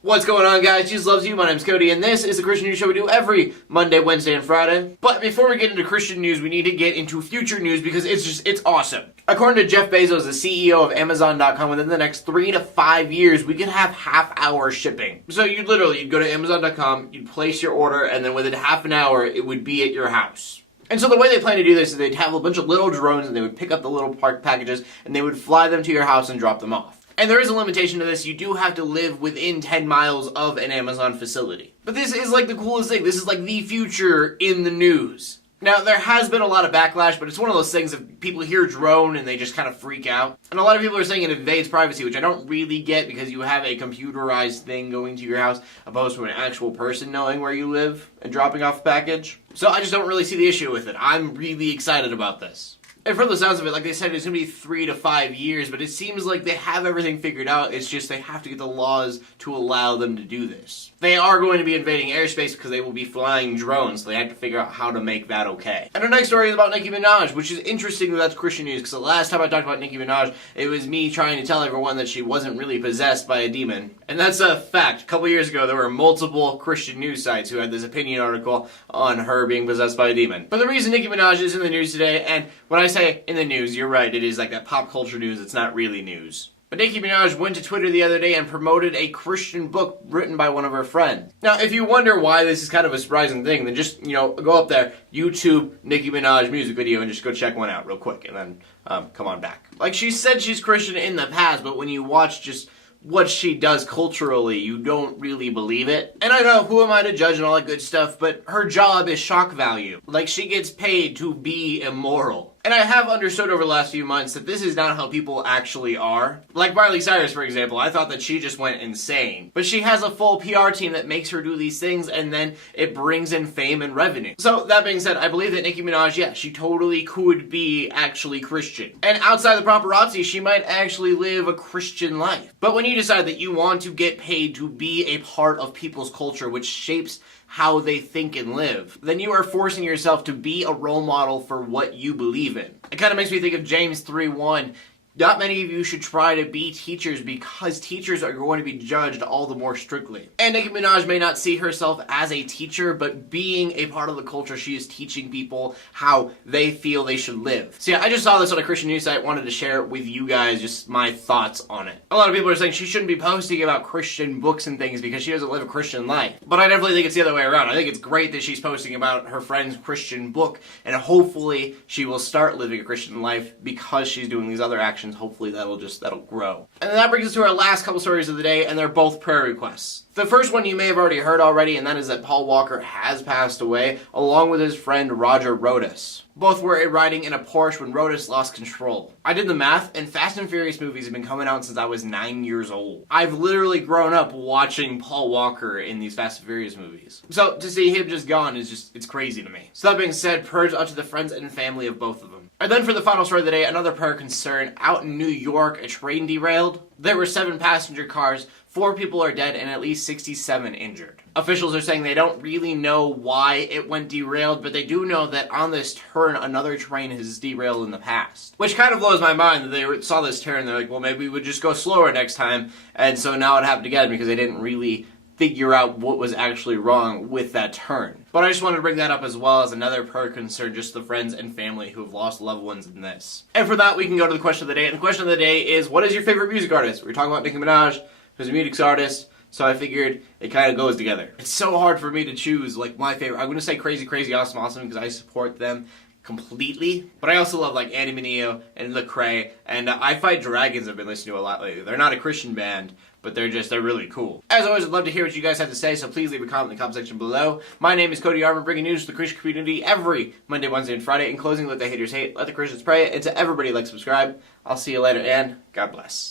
What's going on, guys? Jesus loves you. My name's Cody, and this is the Christian News Show we do every Monday, Wednesday, and Friday. But before we get into Christian news, we need to get into future news because it's awesome. According to Jeff Bezos, the CEO of Amazon.com, within the next 3 to 5 years, we could have half-hour shipping. So you'd go to Amazon.com, you'd place your order, and then within half an hour, it would be at your house. And so the way they plan to do this is they'd have a bunch of little drones, and they would pick up the little packages, and they would fly them to your house and drop them off. And there is a limitation to this. You do have to live within 10 miles of an Amazon facility. But this is like the coolest thing. This is like the future in the news. Now, there has been a lot of backlash, but it's one of those things that people hear drone and they just kind of freak out. And a lot of people are saying it invades privacy, which I don't really get because you have a computerized thing going to your house opposed to an actual person knowing where you live and dropping off a package. So I just don't really see the issue with it. I'm really excited about this. And from the sounds of it, like they said, it's going to be 3 to 5 years, but it seems like they have everything figured out. It's just they have to get the laws to allow them to do this. They are going to be invading airspace because they will be flying drones, so they have to figure out how to make that okay. And our next story is about Nicki Minaj, which is interesting that that's Christian news, because the last time I talked about Nicki Minaj, it was me trying to tell everyone that she wasn't really possessed by a demon. And that's a fact. A couple years ago, there were multiple Christian news sites who had this opinion article on her being possessed by a demon. But the reason Nicki Minaj is in the news today, and when I say in the news, you're right, it is like that pop culture news, it's not really news. But Nicki Minaj went to Twitter the other day and promoted a Christian book written by one of her friends. Now, if you wonder why this is kind of a surprising thing, then just, go up there, YouTube Nicki Minaj music video, and just go check one out real quick, and then come on back. Like, she said she's Christian in the past, but when you watch just what she does culturally, you don't really believe it. And I know, who am I to judge and all that good stuff, but her job is shock value. Like, she gets paid to be immoral. And I have understood over the last few months that this is not how people actually are. Like Miley Cyrus, for example, I thought that she just went insane. But she has a full PR team that makes her do these things, and then it brings in fame and revenue. So, that being said, I believe that Nicki Minaj, yeah, she totally could be actually Christian. And outside the paparazzi, she might actually live a Christian life. But when you decide that you want to get paid to be a part of people's culture, which shapes how they think and live, then you are forcing yourself to be a role model for what you believe in. It kind of makes me think of James 3:1. Not many of you should try to be teachers because teachers are going to be judged all the more strictly. And Nicki Minaj may not see herself as a teacher, but being a part of the culture, she is teaching people how they feel they should live. So yeah, I just saw this on a Christian news site, wanted to share it with you guys, just my thoughts on it. A lot of people are saying she shouldn't be posting about Christian books and things because she doesn't live a Christian life. But I definitely think it's the other way around. I think it's great that she's posting about her friend's Christian book, and hopefully she will start living a Christian life because she's doing these other actions. Hopefully that'll grow. And that brings us to our last couple stories of the day, and they're both prayer requests. The first one you may have already heard already, and that is that Paul Walker has passed away, along with his friend Roger Rodas. Both were riding in a Porsche when Rodas lost control. I did the math, and Fast and Furious movies have been coming out since I was 9 years old. I've literally grown up watching Paul Walker in these Fast and Furious movies. So to see him just gone is it's crazy to me. So that being said, prayers out to the friends and family of both of them. And then for the final story of the day, another prayer concern. Out in New York, a train derailed. There were 7 passenger cars, 4 people are dead, and at least 67 injured. Officials are saying they don't really know why it went derailed, but they do know that on this turn, another train has derailed in the past. Which kind of blows my mind that they saw this turn, they're like, well, maybe we would just go slower next time, and so now it happened again because they didn't really figure out what was actually wrong with that turn. But I just wanted to bring that up as well as another prayer concern, just the friends and family who have lost loved ones in this. And for that, we can go to the question of the day, and the question of the day is, what is your favorite music artist? We're talking about Nicki Minaj, who's a music artist, so I figured it kind of goes together. It's so hard for me to choose, like, my favorite. I'm going to say Crazy Crazy Awesome Awesome because I support them completely, but I also love like Andy Mineo and Lecrae, and I Fight Dragons I've been listening to a lot lately. They're not a Christian band, but they're really cool. As always, I'd love to hear what you guys have to say, so please leave a comment in the comment section below. My name is Cody Armour, bringing news to the Christian community every Monday, Wednesday, and Friday. In closing, let the haters hate, let the Christians pray, and to everybody like, subscribe. I'll see you later, and God bless.